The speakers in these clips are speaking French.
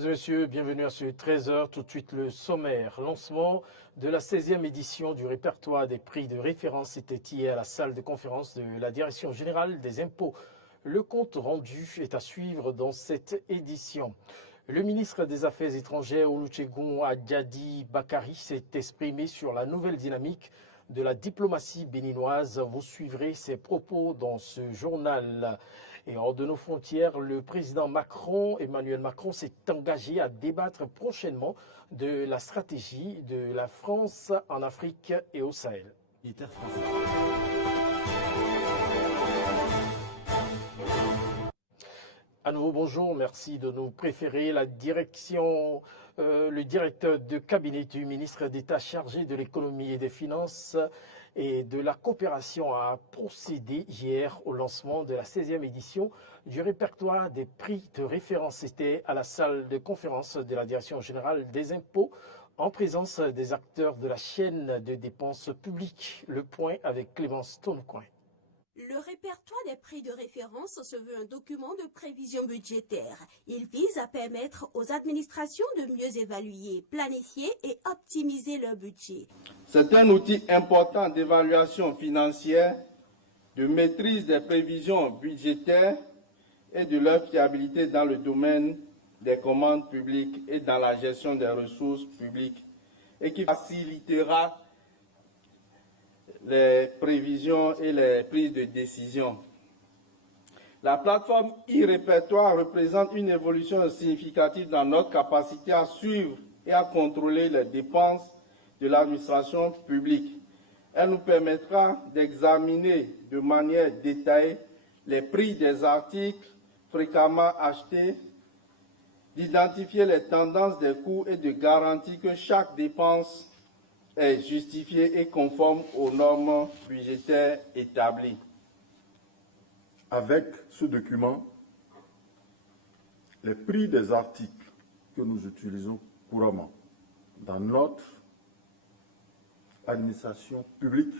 Mesdames et messieurs, bienvenue à ce 13h. Tout de suite le sommaire. Lancement de la 16e édition du répertoire des prix de référence était hier à la salle de conférence de la Direction générale des impôts. Le compte rendu est à suivre dans cette édition. Le ministre des Affaires étrangères, Olusegun Adjadi Bakari, s'est exprimé sur la nouvelle dynamique de la diplomatie béninoise. Vous suivrez ses propos dans ce journal. Et hors de nos frontières, le président Emmanuel Macron, s'est engagé à débattre prochainement de la stratégie de la France en Afrique et au Sahel. À nouveau, bonjour, merci de nous préférer. Le directeur de cabinet du ministre d'État chargé de l'économie et des finances et de la coopération a procédé hier au lancement de la 16e édition du répertoire des prix de référence. C'était à la salle de conférence de la Direction générale des impôts en présence des acteurs de la chaîne de dépenses publiques. Le point avec Clémence Tonnecoin. Le répertoire des prix de référence se veut un document de prévision budgétaire. Il vise à permettre aux administrations de mieux évaluer, planifier et optimiser leur budget. C'est un outil important d'évaluation financière, de maîtrise des prévisions budgétaires et de leur fiabilité dans le domaine des commandes publiques et dans la gestion des ressources publiques et qui facilitera les prévisions et les prises de décision. La plateforme e-répertoire représente une évolution significative dans notre capacité à suivre et à contrôler les dépenses de l'administration publique. Elle nous permettra d'examiner de manière détaillée les prix des articles fréquemment achetés, d'identifier les tendances des coûts et de garantir que chaque dépense est justifié et conforme aux normes budgétaires établies. Avec ce document, les prix des articles que nous utilisons couramment dans notre administration publique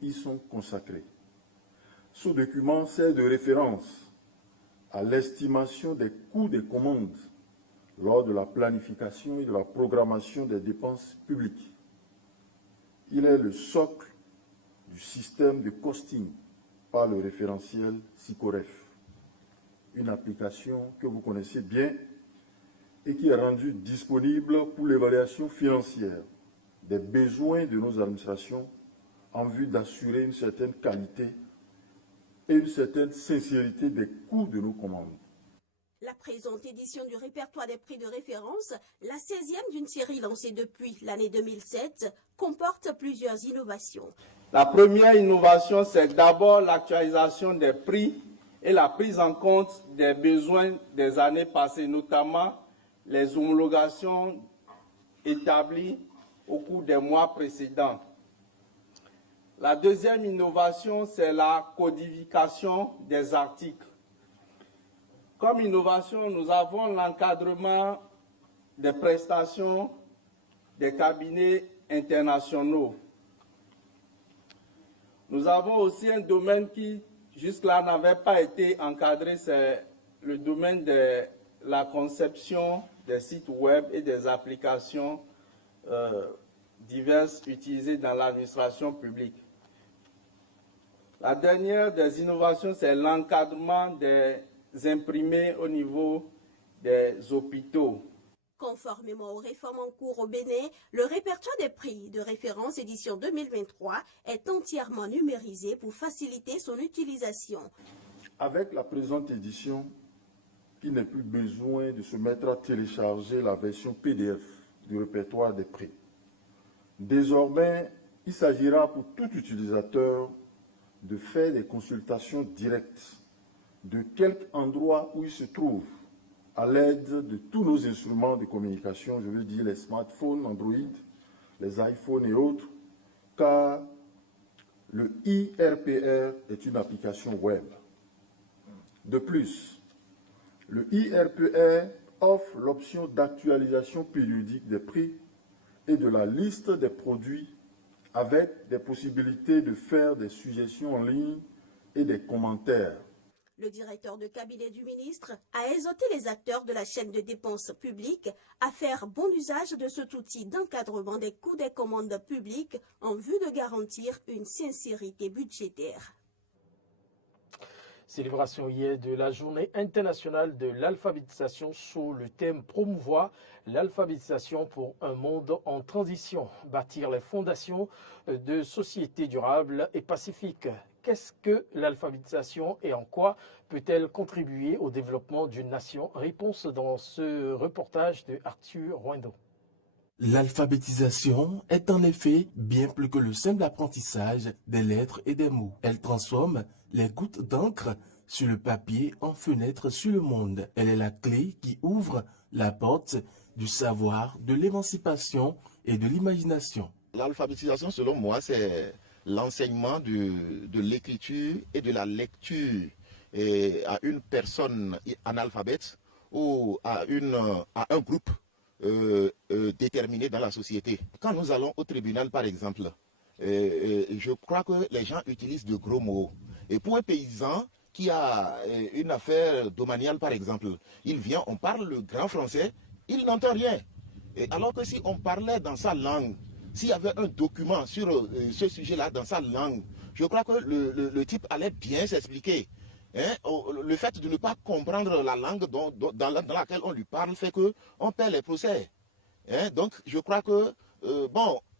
y sont consacrés. Ce document sert de référence à l'estimation des coûts des commandes lors de la planification et de la programmation des dépenses publiques. Il est le socle du système de costing par le référentiel SICOREF, une application que vous connaissez bien et qui est rendue disponible pour l'évaluation financière des besoins de nos administrations en vue d'assurer une certaine qualité et une certaine sincérité des coûts de nos commandes. La présente édition du répertoire des prix de référence, la 16e d'une série lancée depuis l'année 2007, comporte plusieurs innovations. La première innovation, c'est d'abord l'actualisation des prix et la prise en compte des besoins des années passées, notamment les homologations établies au cours des mois précédents. La deuxième innovation, c'est la codification des articles. Comme innovation, nous avons l'encadrement des prestations des cabinets internationaux. Nous avons aussi un domaine qui jusque-là n'avait pas été encadré, c'est le domaine de la conception des sites web et des applications diverses utilisées dans l'administration publique. La dernière des innovations, c'est l'encadrement des imprimés au niveau des hôpitaux. Conformément aux réformes en cours au Bénin, le répertoire des prix de référence édition 2023 est entièrement numérisé pour faciliter son utilisation. Avec la présente édition, il n'est plus besoin de se mettre à télécharger la version PDF du répertoire des prix. Désormais, il s'agira pour tout utilisateur de faire des consultations directes de quelque endroit où il se trouve, à l'aide de tous nos instruments de communication, je veux dire les smartphones, Android, les iPhones et autres, car le IRPR est une application web. De plus, le IRPR offre l'option d'actualisation périodique des prix et de la liste des produits avec des possibilités de faire des suggestions en ligne et des commentaires. Le directeur de cabinet du ministre a exhorté les acteurs de la chaîne de dépenses publiques à faire bon usage de cet outil d'encadrement des coûts des commandes publiques en vue de garantir une sincérité budgétaire. Célébration hier de la journée internationale de l'alphabétisation sous le thème promouvoir l'alphabétisation pour un monde en transition, bâtir les fondations de sociétés durables et pacifiques. Qu'est-ce que l'alphabétisation et en quoi peut-elle contribuer au développement d'une nation? Réponse dans ce reportage de Arthur Roindo. L'alphabétisation est en effet bien plus que le simple apprentissage des lettres et des mots. Elle transforme les gouttes d'encre sur le papier en fenêtre sur le monde. Elle est la clé qui ouvre la porte du savoir, de l'émancipation et de l'imagination. L'alphabétisation, selon moi, c'est l'enseignement de l'écriture et de la lecture à une personne analphabète ou à un groupe déterminé dans la société. Quand nous allons au tribunal, par exemple, je crois que les gens utilisent de gros mots. Et pour un paysan qui a une affaire domaniale, par exemple, il vient, on parle le grand français, il n'entend rien. Et alors que si on parlait dans sa langue, s'il y avait un document sur ce sujet-là dans sa langue, je crois que le type allait bien s'expliquer. Hein? Le fait de ne pas comprendre la langue dans laquelle on lui parle fait qu'on perd les procès. Hein? Donc, je crois que,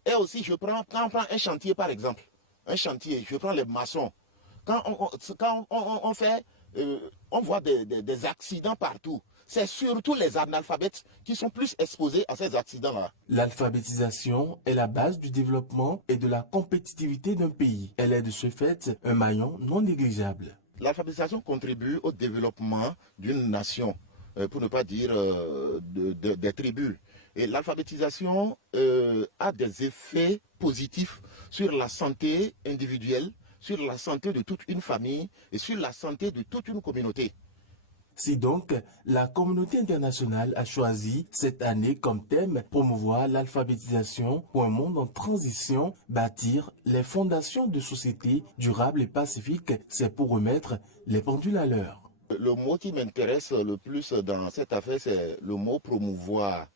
et aussi, quand on prend un chantier, par exemple, un chantier, je prends les maçons. Quand on voit des accidents partout. C'est surtout les analphabètes qui sont plus exposés à ces accidents-là. L'alphabétisation est la base du développement et de la compétitivité d'un pays. Elle est de ce fait un maillon non négligeable. L'alphabétisation contribue au développement d'une nation, pour ne pas dire des tribus. Et l'alphabétisation a des effets positifs sur la santé individuelle, sur la santé de toute une famille et sur la santé de toute une communauté. Si donc la communauté internationale a choisi cette année comme thème promouvoir l'alphabétisation pour un monde en transition, bâtir les fondations de sociétés durables et pacifiques, c'est pour remettre les pendules à l'heure. Le mot qui m'intéresse le plus dans cette affaire, c'est le mot promouvoir.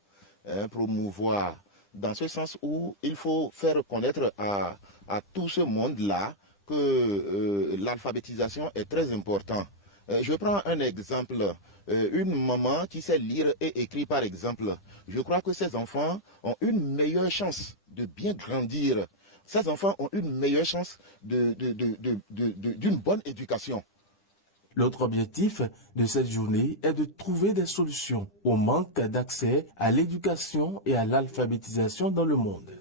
Promouvoir, dans ce sens où il faut faire reconnaître à tout ce monde-là que l'alphabétisation est très importante. Je prends un exemple, une maman qui sait lire et écrire par exemple. Je crois que ces enfants ont une meilleure chance de bien grandir. Ces enfants ont une meilleure chance d'une bonne éducation. L'autre objectif de cette journée est de trouver des solutions au manque d'accès à l'éducation et à l'alphabétisation dans le monde.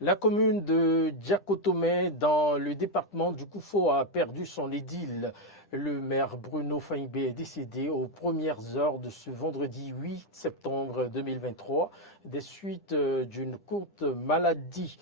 La commune de Diakotomé, dans le département du Koufo, a perdu son édile. Le maire Bruno Faïbé est décédé aux premières heures de ce vendredi 8 septembre 2023 des suites d'une courte maladie.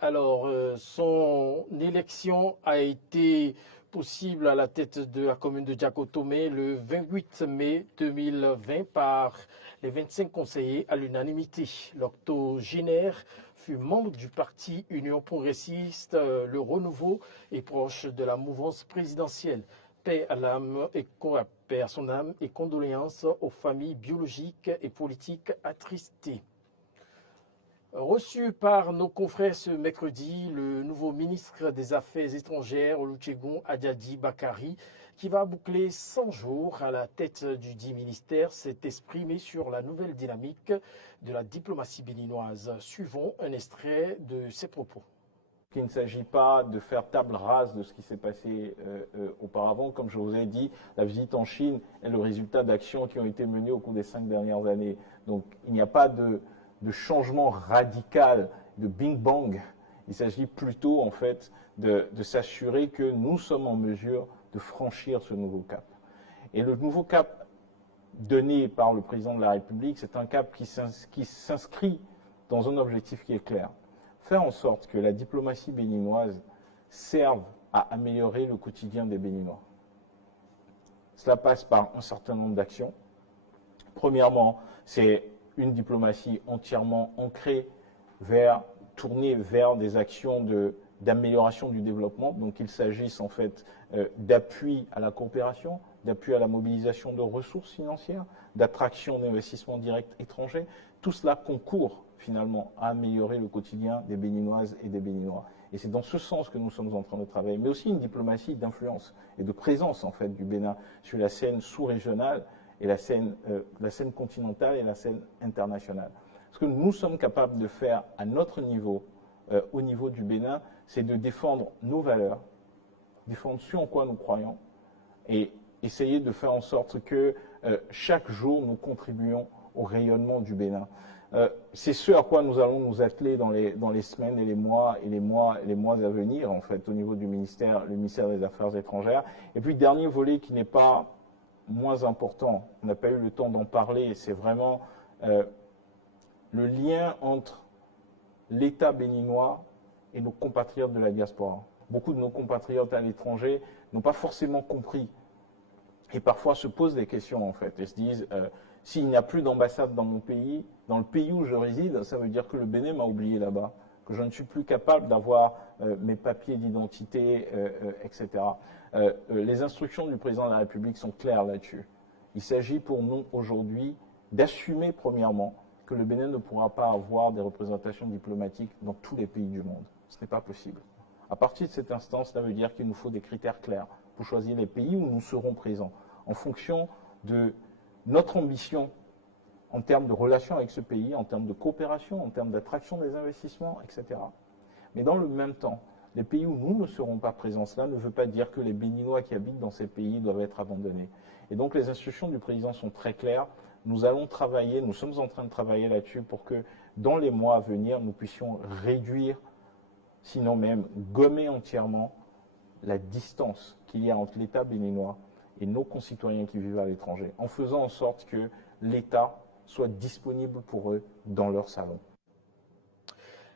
Alors, son élection a été possible à la tête de la commune de Diakotomé le 28 mai 2020 par les 25 conseillers à l'unanimité. L'octogénaire fut membre du parti Union progressiste, le Renouveau, et proche de la mouvance présidentielle. Paix à l'âme et paix à son âme et condoléances aux familles biologiques et politiques attristées. Reçu par nos confrères ce mercredi, le nouveau ministre des Affaires étrangères, Olusegun Adiadi Bakari, qui va boucler 100 jours à la tête du dit ministère, s'est exprimé sur la nouvelle dynamique de la diplomatie béninoise. Suivons un extrait de ses propos. Il ne s'agit pas de faire table rase de ce qui s'est passé auparavant. Comme je vous ai dit, la visite en Chine est le résultat d'actions qui ont été menées au cours des 5 dernières années. Donc il n'y a pas de changement radical, de bing-bang. Il s'agit plutôt en fait de s'assurer que nous sommes en mesure de franchir ce nouveau cap. Et le nouveau cap donné par le président de la République, c'est un cap qui s'inscrit dans un objectif qui est clair. Faire en sorte que la diplomatie béninoise serve à améliorer le quotidien des Béninois. Cela passe par un certain nombre d'actions. Premièrement, c'est une diplomatie entièrement ancrée tournée vers des actions de d'amélioration du développement, donc qu'il s'agisse en fait d'appui à la coopération, d'appui à la mobilisation de ressources financières, d'attraction d'investissements directs étrangers. Tout cela concourt finalement à améliorer le quotidien des Béninoises et des Béninois. Et c'est dans ce sens que nous sommes en train de travailler, mais aussi une diplomatie d'influence et de présence en fait du Bénin sur la scène sous-régionale et la scène continentale et la scène internationale. Ce que nous sommes capables de faire à notre niveau, au niveau du Bénin, c'est de défendre nos valeurs, défendre ce en quoi nous croyons et essayer de faire en sorte que chaque jour nous contribuions au rayonnement du Bénin. C'est ce à quoi nous allons nous atteler dans les semaines et les mois à venir, en fait, au niveau du ministère, le ministère des Affaires étrangères. Et puis, dernier volet qui n'est pas moins important, on n'a pas eu le temps d'en parler, c'est vraiment le lien entre l'État béninois et nos compatriotes de la diaspora. Beaucoup de nos compatriotes à l'étranger n'ont pas forcément compris et parfois se posent des questions, en fait, et se disent s'il n'y a plus d'ambassade dans mon pays, dans le pays où je réside, ça veut dire que le Bénin m'a oublié là-bas, que je ne suis plus capable d'avoir mes papiers d'identité, etc. Les instructions du président de la République sont claires là-dessus. Il s'agit pour nous aujourd'hui d'assumer premièrement que le Bénin ne pourra pas avoir des représentations diplomatiques dans tous les pays du monde. Ce n'est pas possible. À partir de cet instant, cela veut dire qu'il nous faut des critères clairs pour choisir les pays où nous serons présents, en fonction de notre ambition en termes de relations avec ce pays, en termes de coopération, en termes d'attraction des investissements, etc. Mais dans le même temps, les pays où nous ne serons pas présents, cela ne veut pas dire que les Béninois qui habitent dans ces pays doivent être abandonnés. Et donc les instructions du président sont très claires. Nous allons travailler, nous sommes en train de travailler là-dessus pour que dans les mois à venir, nous puissions réduire, sinon même gommer entièrement la distance qu'il y a entre l'État béninois et nos concitoyens qui vivent à l'étranger, en faisant en sorte que l'État soit disponible pour eux dans leur salon.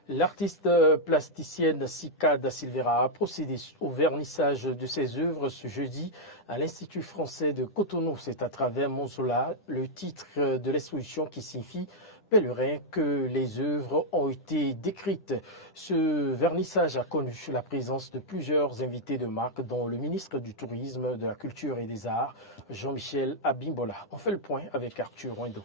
L'artiste plasticienne Sika da Silveira a procédé au vernissage de ses œuvres ce jeudi à l'Institut français de Cotonou. C'est à travers Monzola, le titre de l'exposition qui signifie pèlerin, que les œuvres ont été décrites. Ce vernissage a connu la présence de plusieurs invités de marque, dont le ministre du Tourisme, de la Culture et des Arts, Jean-Michel Abimbola. On fait le point avec Arthur Wendo.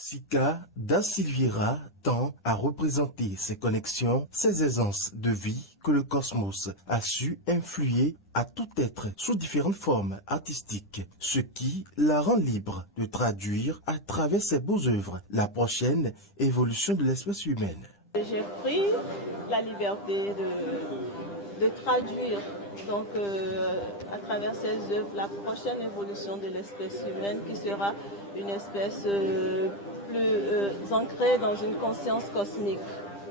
Sika da Silveira tend à représenter ses connexions, ses aisances de vie que le cosmos a su influer à tout être sous différentes formes artistiques, ce qui la rend libre de traduire à travers ses beaux œuvres la prochaine évolution de l'espèce humaine. J'ai pris la liberté de traduire donc, à travers ces œuvres la prochaine évolution de l'espèce humaine qui sera une espèce plus ancrée dans une conscience cosmique,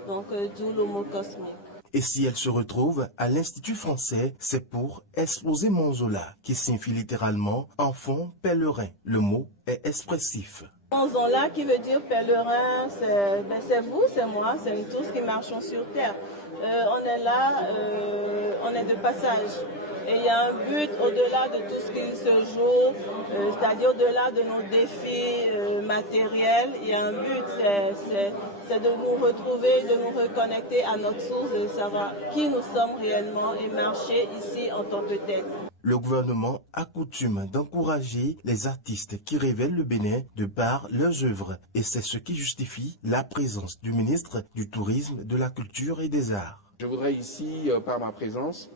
donc d'où le mot cosmique. Et si elle se retrouve à l'Institut français, c'est pour exposer Monzola, qui signifie littéralement enfant pèlerin. Le mot est expressif. Monzola qui veut dire pèlerin, c'est vous, c'est moi, c'est nous tous qui marchons sur terre. On est là, on est de passage. Et il y a un but au-delà de tout ce qui se joue, c'est-à-dire au-delà de nos défis matériels. Il y a un but, c'est de nous retrouver, de nous reconnecter à notre source, de savoir qui nous sommes réellement et marcher ici en tant que tel. Le gouvernement a coutume d'encourager les artistes qui révèlent le Bénin de par leurs œuvres. Et c'est ce qui justifie la présence du ministre du Tourisme, de la Culture et des Arts. Je voudrais ici, par ma présence,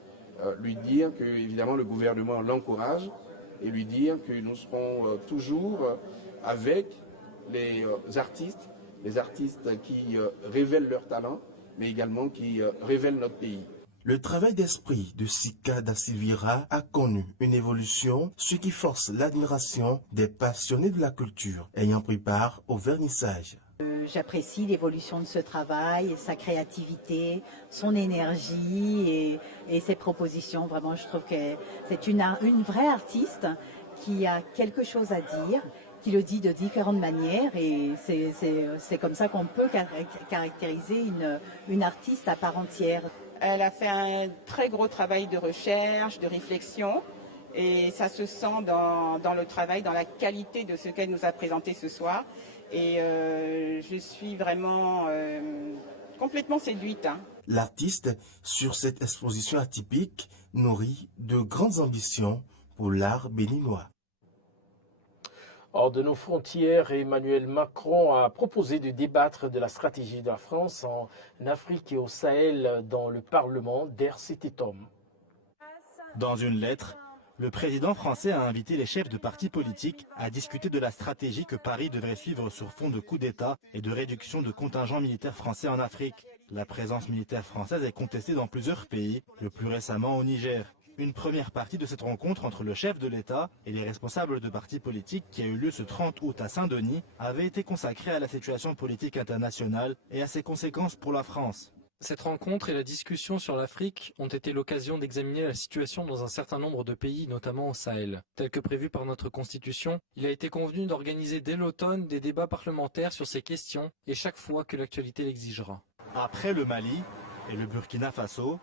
lui dire que évidemment le gouvernement l'encourage et lui dire que nous serons toujours avec les artistes qui révèlent leur talent, mais également qui révèlent notre pays. Le travail d'esprit de Sika da Silveira a connu une évolution, ce qui force l'admiration des passionnés de la culture ayant pris part au vernissage. J'apprécie l'évolution de ce travail, sa créativité, son énergie et ses propositions. Vraiment, je trouve que c'est une vraie artiste qui a quelque chose à dire, qui le dit de différentes manières et c'est comme ça qu'on peut caractériser une artiste à part entière. Elle a fait un très gros travail de recherche, de réflexion et ça se sent dans le travail, dans la qualité de ce qu'elle nous a présenté ce soir. Et je suis vraiment complètement séduite. L'artiste, sur cette exposition atypique, nourrit de grandes ambitions pour l'art béninois. Hors de nos frontières, Emmanuel Macron a proposé de débattre de la stratégie de la France en Afrique et au Sahel dans le Parlement d'RCT-TOM. Dans une lettre, le président français a invité les chefs de partis politiques à discuter de la stratégie que Paris devrait suivre sur fond de coup d'État et de réduction de contingents militaires français en Afrique. La présence militaire française est contestée dans plusieurs pays, le plus récemment au Niger. Une première partie de cette rencontre entre le chef de l'État et les responsables de partis politiques qui a eu lieu ce 30 août à Saint-Denis avait été consacrée à la situation politique internationale et à ses conséquences pour la France. Cette rencontre et la discussion sur l'Afrique ont été l'occasion d'examiner la situation dans un certain nombre de pays, notamment au Sahel. Tel que prévu par notre Constitution, il a été convenu d'organiser dès l'automne des débats parlementaires sur ces questions et chaque fois que l'actualité l'exigera. Après le Mali et le Burkina Faso,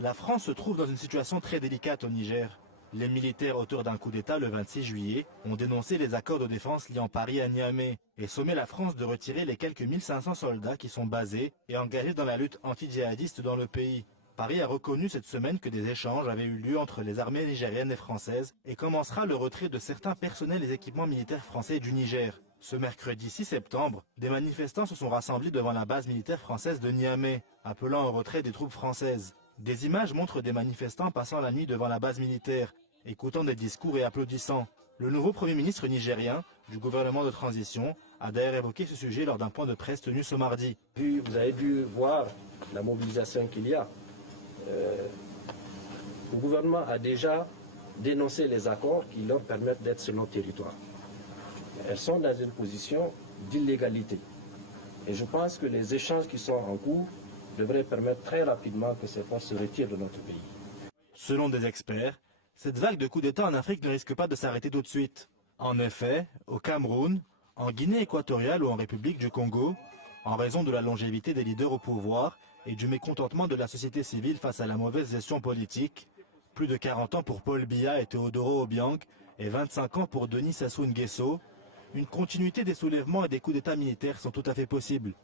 la France se trouve dans une situation très délicate au Niger. Les militaires auteurs d'un coup d'État le 26 juillet ont dénoncé les accords de défense liant Paris à Niamey et sommé la France de retirer les quelques 1500 soldats qui sont basés et engagés dans la lutte anti-djihadiste dans le pays. Paris a reconnu cette semaine que des échanges avaient eu lieu entre les armées nigériennes et françaises et commencera le retrait de certains personnels et équipements militaires français du Niger. Ce mercredi 6 septembre, des manifestants se sont rassemblés devant la base militaire française de Niamey, appelant au retrait des troupes françaises. Des images montrent des manifestants passant la nuit devant la base militaire, écoutant des discours et applaudissant. Le nouveau Premier ministre nigérien du gouvernement de transition a d'ailleurs évoqué ce sujet lors d'un point de presse tenu ce mardi. Vous avez dû voir la mobilisation qu'il y a. Le gouvernement a déjà dénoncé les accords qui leur permettent d'être sur notre territoire. Elles sont dans une position d'illégalité. Et je pense que les échanges qui sont en cours devrait permettre très rapidement que ces forces se retirent de notre pays. Selon des experts, cette vague de coups d'État en Afrique ne risque pas de s'arrêter tout de suite. En effet, au Cameroun, en Guinée équatoriale ou en République du Congo, en raison de la longévité des leaders au pouvoir et du mécontentement de la société civile face à la mauvaise gestion politique, plus de 40 ans pour Paul Biya et Teodoro Obiang et 25 ans pour Denis Sassou Nguesso, une continuité des soulèvements et des coups d'État militaires sont tout à fait possibles.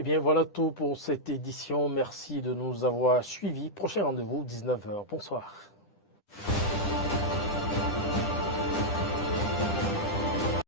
Eh bien, voilà tout pour cette édition. Merci de nous avoir suivis. Prochain rendez-vous, 19h. Bonsoir.